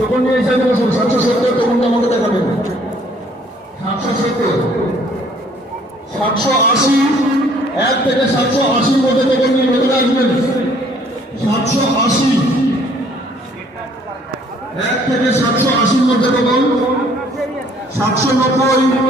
তখন নিয়ে হিসাবে বসুন। 770 তখনটা আমাকে দেখাবেন। 770, 780, 1 থেকে 780 মধ্যে তখন নিয়ে ভেতরে আসবেন। 780, 1 থেকে 780 মধ্যে তখন 790,